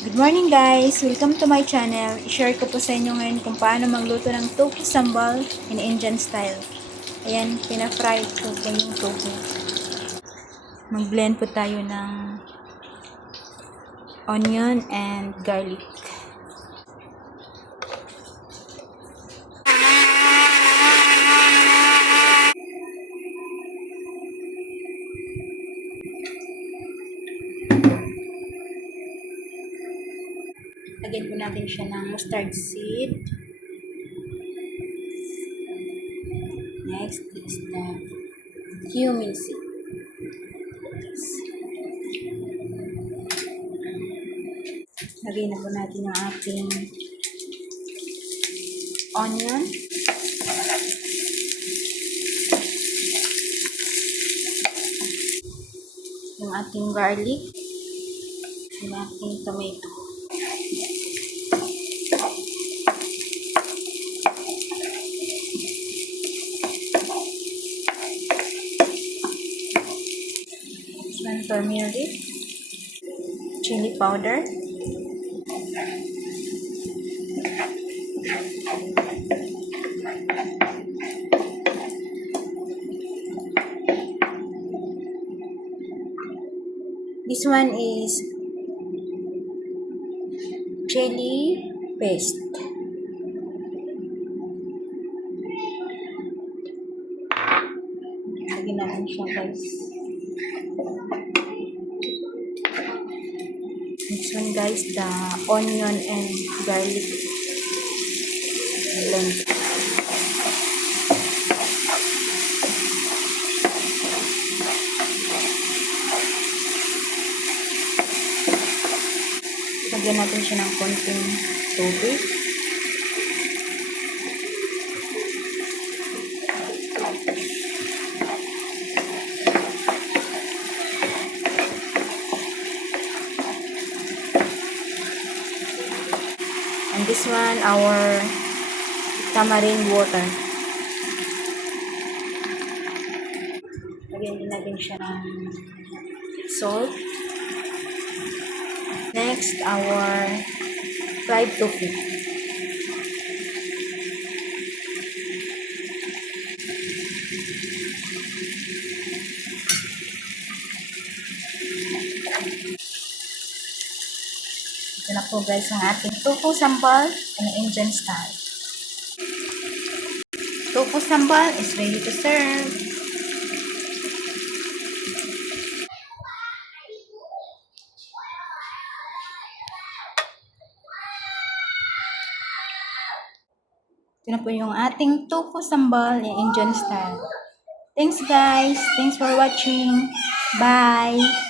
Good morning guys! Welcome to my channel. I-share ko po sa inyo ngayon kung paano magluto ng tofu sambal in Indian style. Ayan, pina-fry ko po yung tofu. Mag-blend po tayo ng onion and garlic. Lagyan po natin siya ng mustard seed. Next is the cumin seed. Lagyan na po natin yung ating onion. Yung ating garlic. Yung ating tomato. Turmeric, chili powder, this one is chili paste. Lagyan natin siya guys. This one guys, the onion and garlic blend. Lagyan natin siya ng konting tubig. And this one, our tamarind water. Lagyan din natin siya ng salt. Next, our fried tofu. Ito na po guys ang ating tofu sambal in Indian style. Tofu sambal is ready to serve. Ito na po yung ating tofu sambal in Indian style. Thanks guys. Thanks for watching. Bye.